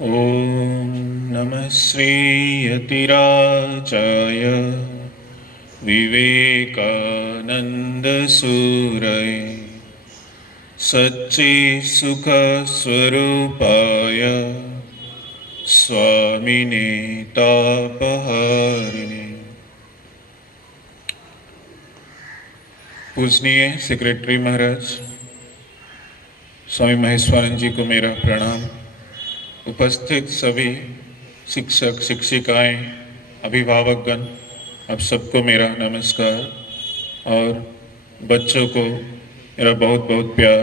ॐ नमः श्रीयतिराजाय विवेकानन्दसूरये सच्चित्सुखस्वरूपाय स्वामिने तापहारिणे। पूजनीय सेक्रेटरी महाराज स्वामी महेश्वरन जी को मेरा प्रणाम। उपस्थित सभी शिक्षक शिक्षिकाएं, अभिभावकगण, आप सबको मेरा नमस्कार और बच्चों को मेरा बहुत बहुत प्यार।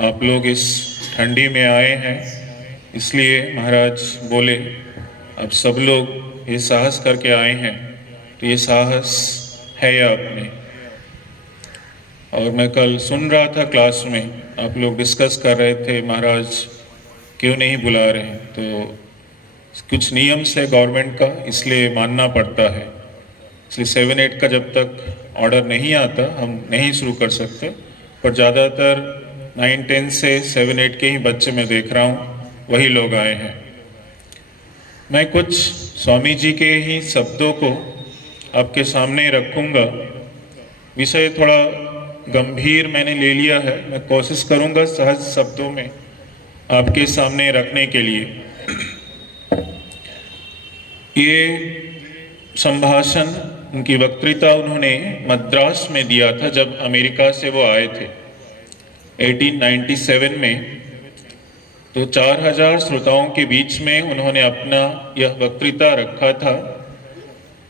आप लोग इस ठंडी में आए हैं, इसलिए महाराज बोले आप सब लोग ये साहस करके आए हैं, तो ये साहस है आप में। और मैं कल सुन रहा था क्लास में, आप लोग डिस्कस कर रहे थे महाराज क्यों नहीं बुला रहे हैं, तो कुछ नियम्स है गवर्नमेंट का, इसलिए मानना पड़ता है। इसलिए 7-8 का जब तक ऑर्डर नहीं आता हम नहीं शुरू कर सकते, पर ज़्यादातर 9-10 से 7-8 के ही बच्चे मैं देख रहा हूँ, वही लोग आए हैं। मैं कुछ स्वामी जी के ही शब्दों को आपके सामने रखूँगा। विषय थोड़ा गंभीर मैंने ले लिया है, मैं कोशिश करूँगा सहज शब्दों में आपके सामने रखने के लिए। ये संभाषण, उनकी वक्तृता उन्होंने मद्रास में दिया था जब अमेरिका से वो आए थे 1897 में। तो 4000 श्रोताओं के बीच में उन्होंने अपना यह वक्तृता रखा था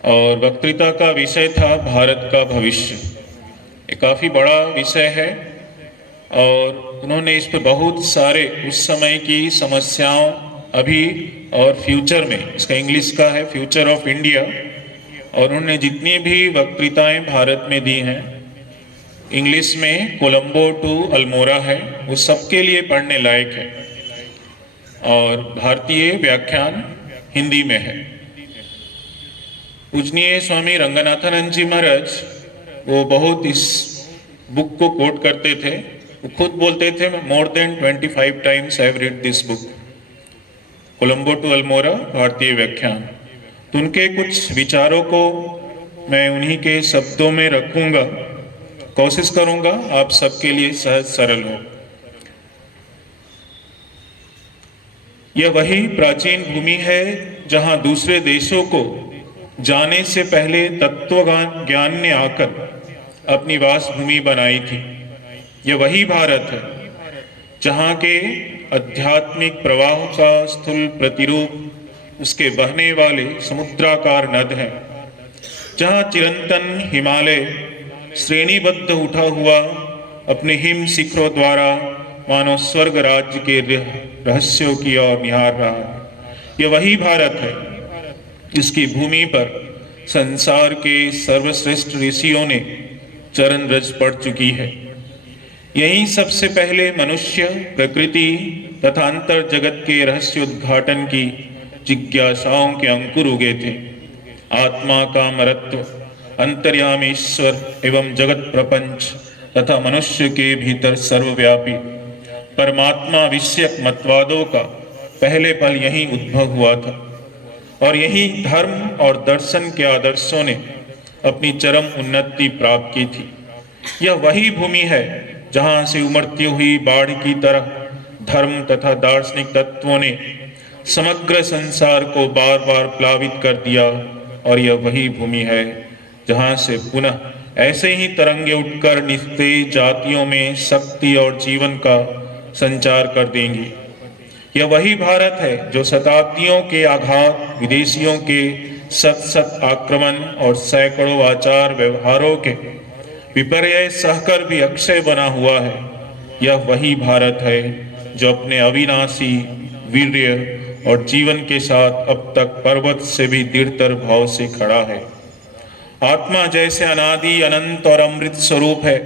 और वक्तृता का विषय था भारत का भविष्य। ये काफ़ी बड़ा विषय है और उन्होंने इस पर बहुत सारे उस समय की समस्याओं अभी और फ्यूचर में, इसका इंग्लिश का है फ्यूचर ऑफ इंडिया, और उन्होंने जितनी भी वक्तृताएं भारत में दी हैं, इंग्लिश में कोलंबो टू अल्मोड़ा है, वो सबके लिए पढ़ने लायक है। और भारतीय व्याख्यान हिंदी में है। पूजनीय स्वामी रंगनाथानंद जी महाराज वो बहुत इस बुक को कोट करते थे। वो खुद बोलते थे more than 25 times I have read this book, Colombo to Almora भारतीय व्याख्यान। तो उनके कुछ विचारों को मैं उन्हीं के शब्दों में रखूंगा, कोशिश करूंगा आप सबके लिए सहज सरल हो। यह वही प्राचीन भूमि है जहां दूसरे देशों को जाने से पहले तत्व ज्ञान ने आकर अपनी वासभूमि बनाई थी। यह वही भारत है जहाँ के आध्यात्मिक प्रवाह का स्थूल प्रतिरूप उसके बहने वाले समुद्राकार नद है, जहाँ चिरंतन हिमालय श्रेणीबद्ध उठा हुआ अपने हिम शिखरों द्वारा मानो स्वर्ग राज्य के रहस्यों की ओर निहार रहा है। यह वही भारत है जिसकी भूमि पर संसार के सर्वश्रेष्ठ ऋषियों ने चरण रज पड़ चुकी है। यही सबसे पहले मनुष्य, प्रकृति तथा अंतर जगत के रहस्योद्घाटन की जिज्ञासाओं के अंकुर उगे थे। आत्मा का मरत्व, अंतर्यामीश्वर एवं जगत प्रपंच तथा मनुष्य के भीतर सर्वव्यापी परमात्मा विषयक मतवादों का पहले पल यही उद्भव हुआ था और यही धर्म और दर्शन के आदर्शों ने अपनी चरम उन्नति प्राप्त की थी। यह वही भूमि है जहां से उमड़ती हुई बाढ़ की तरह धर्म तथा दार्शनिक तत्वों ने समग्र संसार को बार बार प्लावित कर दिया और यह वही भूमि है जहां से पुनः ऐसे ही तरंगे उठकर निस्तेज जातियों में शक्ति और जीवन का संचार कर देंगी। यह वही भारत है जो शताब्दियों के आघात, विदेशियों के सत आक्रमण और सैकड़ों आचार व्यवहारों के विपर्य सहकर भी अक्षय बना हुआ है। यह वही भारत है जो अपने अविनाशी वीर्य और जीवन के साथ अब तक पर्वत से भी दृढ़तर भाव से खड़ा है। आत्मा जैसे अनादि अनंत और अमृत स्वरूप है,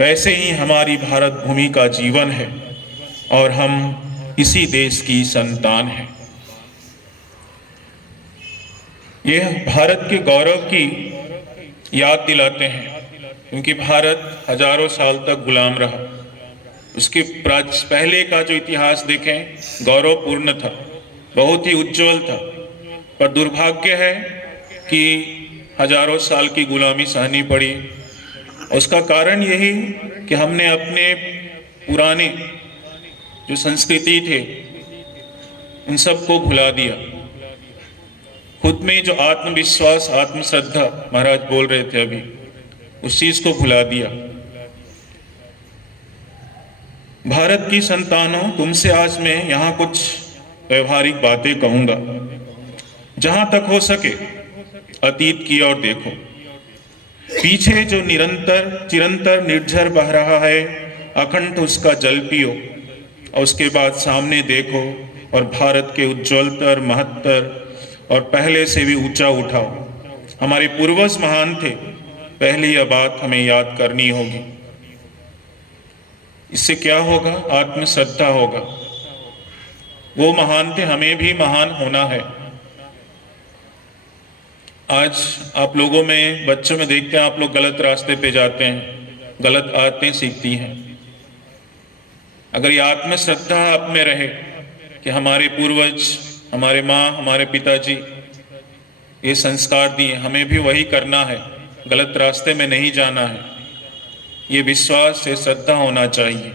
वैसे ही हमारी भारत भूमि का जीवन है और हम इसी देश की संतान हैं। यह भारत के गौरव की याद दिलाते हैं, क्योंकि भारत हजारों साल तक गुलाम रहा। उसके पहले का जो इतिहास देखें गौरवपूर्ण था, बहुत ही उज्जवल था। पर दुर्भाग्य है कि हजारों साल की गुलामी सहनी पड़ी। उसका कारण यही कि हमने अपने पुराने जो संस्कृति थे उन सबको भुला दिया। खुद में जो आत्मविश्वास, आत्मश्रद्धा महाराज बोल रहे थे अभी, उस चीज को भुला दिया। भारत की संतानों, तुमसे आज मैं यहाँ कुछ व्यवहारिक बातें कहूंगा। जहां तक हो सके अतीत की ओर देखो। पीछे जो चिरंतर निर्झर बह रहा है, अखंड उसका जल पियो, और उसके बाद सामने देखो और भारत के उज्ज्वलतर, महत्तर और पहले से भी ऊंचा उठाओ। हमारे पूर्वज महान थे, पहली यह बात हमें याद करनी होगी। इससे क्या होगा? आत्मश्रद्धा होगा। वो महान थे, हमें भी महान होना है। आज आप लोगों में, बच्चों में देखते हैं, आप लोग गलत रास्ते पे जाते हैं, गलत आदतें सीखती हैं। अगर ये आत्मश्रद्धा आप में रहे कि हमारे पूर्वज, हमारे माँ, हमारे पिताजी ये संस्कार दिए, हमें भी वही करना है, गलत रास्ते में नहीं जाना है, ये विश्वास, ये श्रद्धा होना चाहिए।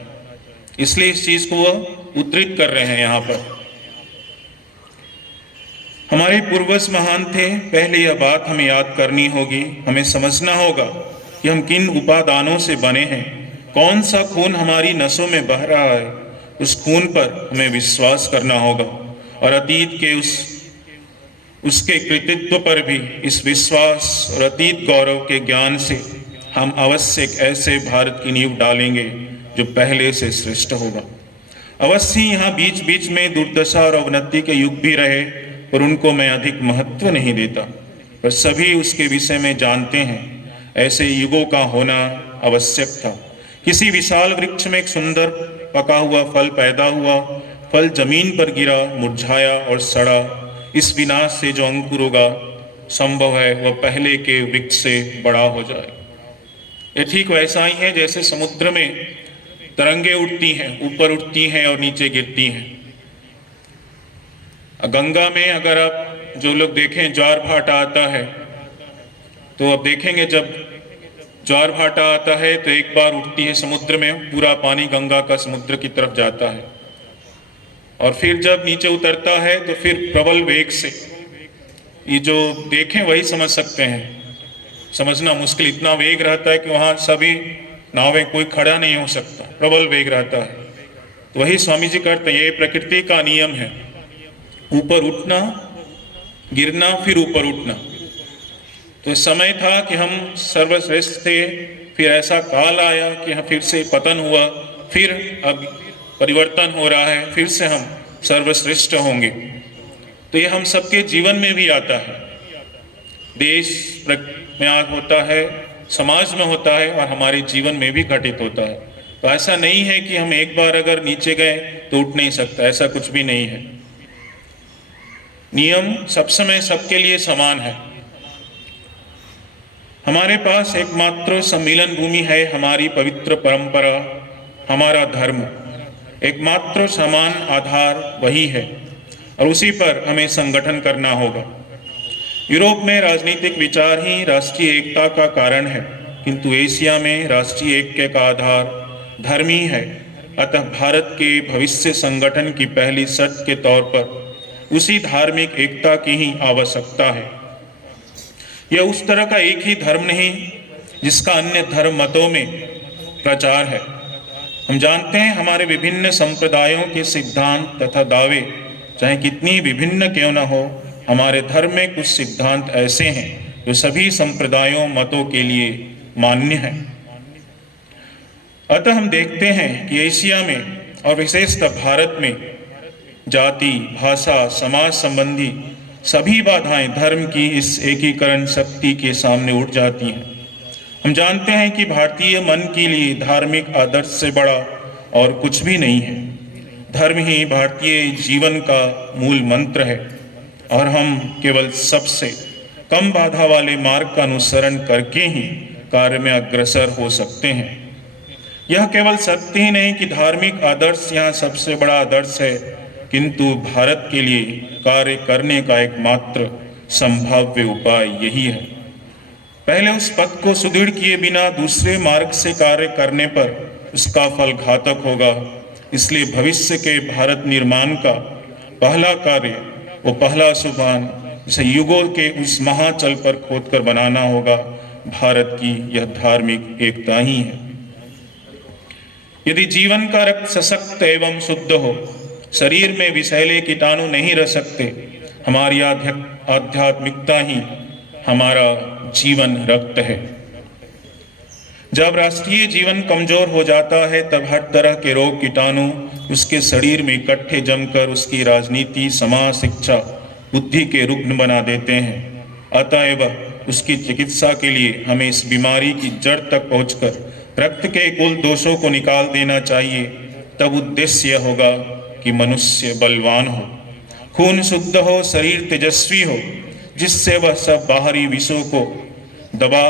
इसलिए इस चीज को वह उद्धृत कर रहे हैं यहाँ पर। हमारे पूर्वज महान थे, पहले यह बात हमें याद करनी होगी। हमें समझना होगा कि हम किन उपादानों से बने हैं, कौन सा खून हमारी नसों में बह रहा है। उस खून पर हमें विश्वास करना होगा और अतीत के उसके कृतित्व पर भी इस विश्वास और अतीत गौरव के ज्ञान से हम अवश्य एक ऐसे भारत की नींव डालेंगे जो पहले से श्रेष्ठ होगा। अवश्य यहाँ बीच बीच में दुर्दशा और अवनति के युग भी रहे, पर उनको मैं अधिक महत्व नहीं देता, पर सभी उसके विषय में जानते हैं। ऐसे युगों का होना आवश्यक था। किसी विशाल वृक्ष में एक सुंदर पका हुआ फल पैदा हुआ, फल जमीन पर गिरा, मुरझाया और सड़ा। इस विनाश से जो अंकुर होगा, संभव है वह पहले के वृक्ष से बड़ा हो जाए। ये ठीक वैसा ही है जैसे समुद्र में तरंगे उठती हैं, ऊपर उठती हैं और नीचे गिरती हैं। गंगा में अगर आप जो लोग देखें ज्वार भाटा आता है, तो अब देखेंगे जब ज्वार भाटा आता है तो एक बार उठती है समुद्र में, पूरा पानी गंगा का समुद्र की तरफ जाता है, और फिर जब नीचे उतरता है तो फिर प्रबल वेग से, ये जो देखें वही समझ सकते हैं, समझना मुश्किल, इतना वेग रहता है कि वहाँ सभी नावें, कोई खड़ा नहीं हो सकता, प्रबल वेग रहता है। तो वही स्वामी जी कहते हैं, ये प्रकृति का नियम है, ऊपर उठना, गिरना, फिर ऊपर उठना। तो समय था कि हम सर्वश्रेष्ठ थे, फिर ऐसा काल आया कि हम फिर से पतन हुआ, फिर अब परिवर्तन हो रहा है, फिर से हम सर्वश्रेष्ठ होंगे। तो ये हम सबके जीवन में भी आता है, देश में होता है, समाज में होता है और हमारे जीवन में भी घटित होता है। तो ऐसा नहीं है कि हम एक बार अगर नीचे गए तो उठ नहीं सकता, ऐसा कुछ भी नहीं है। नियम सब समय सबके लिए समान है। हमारे पास एकमात्र सम्मिलन भूमि है हमारी पवित्र परंपरा, हमारा धर्म। एकमात्र समान आधार वही है और उसी पर हमें संगठन करना होगा। यूरोप में राजनीतिक विचार ही राष्ट्रीय एकता का कारण है, किंतु एशिया में राष्ट्रीय ऐक्य का आधार धर्म ही है। अतः भारत के भविष्य संगठन की पहली शर्त के तौर पर उसी धार्मिक एकता की ही आवश्यकता है। यह उस तरह का एक ही धर्म नहीं जिसका अन्य धर्म मतों में प्रचार है। हम जानते हैं हमारे विभिन्न संप्रदायों के सिद्धांत तथा दावे चाहे कितनी विभिन्न क्यों न हो, हमारे धर्म में कुछ सिद्धांत ऐसे हैं जो सभी संप्रदायों मतों के लिए मान्य हैं। अतः हम देखते हैं कि एशिया में और विशेषतः भारत में जाति, भाषा, समाज संबंधी सभी बाधाएं धर्म की इस एकीकरण शक्ति के सामने उठ जाती हैं। हम जानते हैं कि भारतीय मन के लिए धार्मिक आदर्श से बड़ा और कुछ भी नहीं है। धर्म ही भारतीय जीवन का मूल मंत्र है और हम केवल सबसे कम बाधा वाले मार्ग का अनुसरण करके ही कार्य में अग्रसर हो सकते हैं। यह केवल सत्य ही नहीं कि धार्मिक आदर्श यहाँ सबसे बड़ा आदर्श है, किंतु भारत के लिए कार्य करने का एकमात्र संभाव्य उपाय यही है। पहले उस पथ को सुदृढ़ किए बिना दूसरे मार्ग से कार्य करने पर उसका फल घातक होगा। इसलिए भविष्य के भारत निर्माण का पहला कार्य, वो पहला सोपान इसे युगों के उस महाचल पर खोदकर बनाना होगा। भारत की यह धार्मिक एकता ही है। यदि जीवन का रक्त सशक्त एवं शुद्ध हो, शरीर में विषैले कीटाणु नहीं रह सकते, हमारी आध्यात्मिकता ही हमारा जीवन रक्त है। जब राष्ट्रीय जीवन कमजोर हो जाता है तब हर तरह के रोग कीटाणु उसके शरीर में इकट्ठे जमकर उसकी राजनीति, समाज, शिक्षा, बुद्धि के रुग्ण बना देते हैं। अतएव उसकी चिकित्सा के लिए हमें इस बीमारी की जड़ तक पहुंचकर रक्त के कुल दोषों को निकाल देना चाहिए। तब उद्देश्य यह होगा कि मनुष्य बलवान हो, खून शुद्ध हो, शरीर तेजस्वी हो, जिससे वह सब बाहरी विषयों को दबा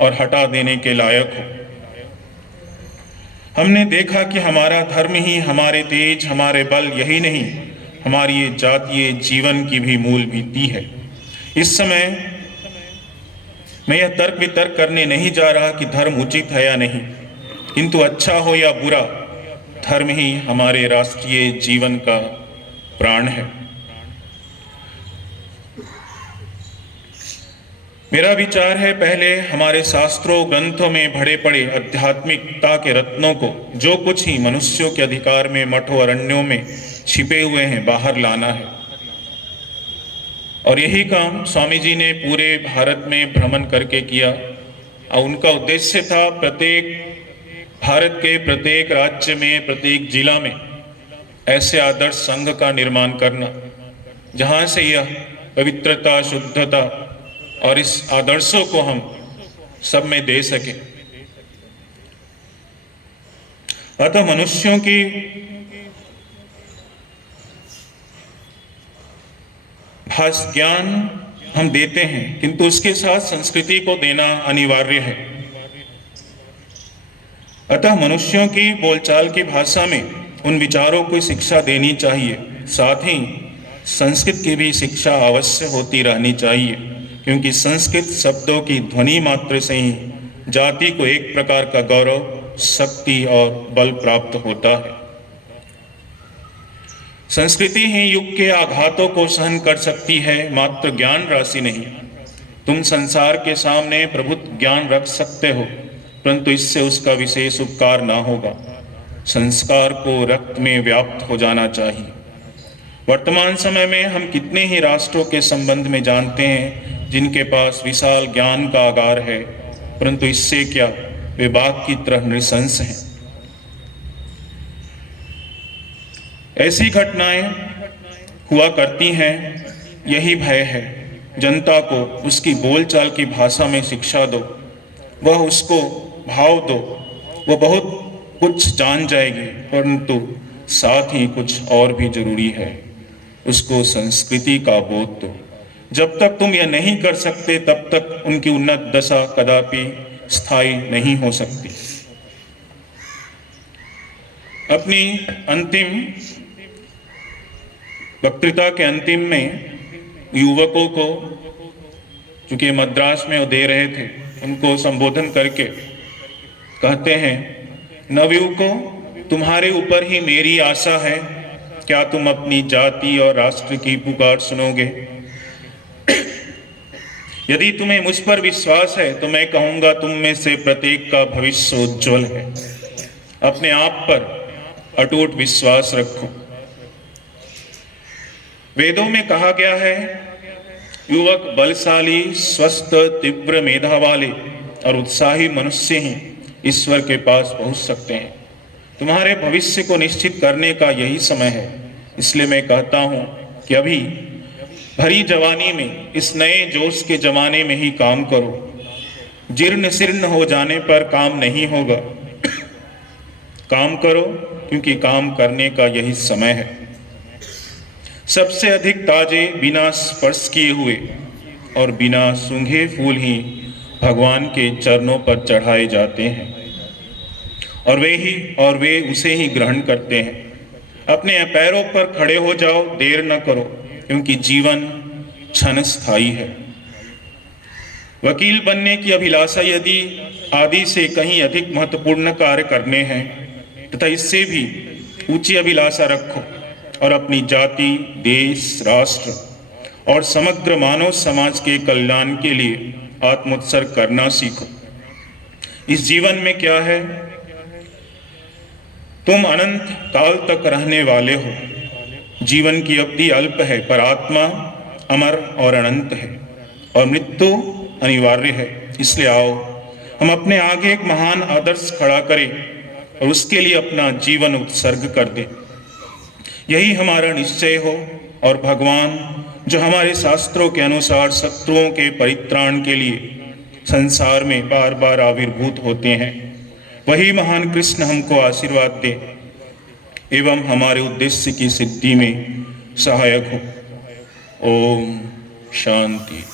और हटा देने के लायक हो। हमने देखा कि हमारा धर्म ही हमारे तेज, हमारे बल, यही नहीं हमारी ये जातीय जीवन की भी मूल भित्ति है। इस समय मैं यह तर्क वितर्क करने नहीं जा रहा कि धर्म उचित है या नहीं, किंतु अच्छा हो या बुरा, धर्म ही हमारे राष्ट्रीय जीवन का प्राण है। मेरा विचार है, पहले हमारे शास्त्रों, ग्रंथों में भरे पड़े आध्यात्मिकता के रत्नों को, जो कुछ ही मनुष्यों के अधिकार में मठों अरण्यों में छिपे हुए हैं, बाहर लाना है। और यही काम स्वामी जी ने पूरे भारत में भ्रमण करके किया। और उनका उद्देश्य था भारत के प्रत्येक राज्य में, प्रत्येक जिला में ऐसे आदर्श संघ का निर्माण करना, जहाँ से यह पवित्रता, शुद्धता और इस आदर्शों को हम सब में दे सके। अतः मनुष्यों की भाषा ज्ञान हम देते हैं, किंतु उसके साथ संस्कृति को देना अनिवार्य है। अतः मनुष्यों की बोलचाल की भाषा में उन विचारों को शिक्षा देनी चाहिए। साथ ही संस्कृत की भी शिक्षा अवश्य होती रहनी चाहिए, क्योंकि संस्कृत शब्दों की ध्वनि मात्र से ही जाति को एक प्रकार का गौरव, शक्ति और बल प्राप्त होता है। संस्कृति ही युग के आघातों को सहन कर सकती है, मात्र ज्ञान राशि नहीं। तुम संसार के सामने प्रभुत्व ज्ञान रख सकते हो, परंतु इससे उसका विशेष उपकार ना होगा। संस्कार को रक्त में व्याप्त हो जाना चाहिए। वर्तमान समय में हम कितने ही राष्ट्रों के संबंध में जानते हैं जिनके पास विशाल ज्ञान का आगार है, परंतु इससे क्या, वे बाघ की तरह नृशंस हैं। ऐसी घटनाएं हुआ करती हैं। यही भय है। जनता को उसकी बोलचाल की भाषा में शिक्षा दो, वह उसको भाव दो, वह बहुत कुछ जान जाएगी, परंतु साथ ही कुछ और भी जरूरी है, उसको संस्कृति का बोध दो। जब तक तुम यह नहीं कर सकते तब तक उनकी उन्नत दशा कदापि स्थायी नहीं हो सकती। अपनी अंतिम वक्तृता के अंतिम में युवकों को, चूंकि मद्रास में वो दे रहे थे, उनको संबोधन करके कहते हैं, नवयुवकों, तुम्हारे ऊपर ही मेरी आशा है। क्या तुम अपनी जाति और राष्ट्र की पुकार सुनोगे? यदि तुम्हें मुझ पर विश्वास है तो मैं कहूंगा तुम में से प्रत्येक का भविष्य उज्जवल है। अपने आप पर अटूट विश्वास रखो। वेदों में कहा गया है, युवक बलशाली, स्वस्थ, तीव्र मेधा वाले और उत्साही मनुष्य ही ईश्वर के पास पहुंच सकते हैं। तुम्हारे भविष्य को निश्चित करने का यही समय है। इसलिए मैं कहता हूं कि अभी भरी जवानी में, इस नए जोश के जमाने में ही काम करो। जीर्ण शीर्ण हो जाने पर काम नहीं होगा। काम करो, क्योंकि काम करने का यही समय है। सबसे अधिक ताजे, बिना स्पर्श किए हुए और बिना सूंघे फूल ही भगवान के चरणों पर चढ़ाए जाते हैं, और वे उसे ही ग्रहण करते हैं। अपने पैरों पर खड़े हो जाओ, देर न करो, क्योंकि जीवन क्षणस्थायी है। वकील बनने की अभिलाषा यदि आदि से कहीं अधिक महत्वपूर्ण कार्य करने हैं तथा इससे भी ऊंची अभिलाषा रखो और अपनी जाति, देश, राष्ट्र और समग्र मानव समाज के कल्याण के लिए आत्मोत्सर्ग करना सीखो। इस जीवन में क्या है? तुम अनंत काल तक रहने वाले हो। जीवन की अवधि अल्प है, पर आत्मा अमर और अनंत है और मृत्यु अनिवार्य है। इसलिए आओ हम अपने आगे एक महान आदर्श खड़ा करें और उसके लिए अपना जीवन उत्सर्ग कर दें। यही हमारा निश्चय हो और भगवान, जो हमारे शास्त्रों के अनुसार शत्रुओं के परित्राण के लिए संसार में बार बार आविर्भूत होते हैं, वही महान कृष्ण हमको आशीर्वाद दे एवं हमारे उद्देश्य की सिद्धि में सहायक हो। ओम शांति।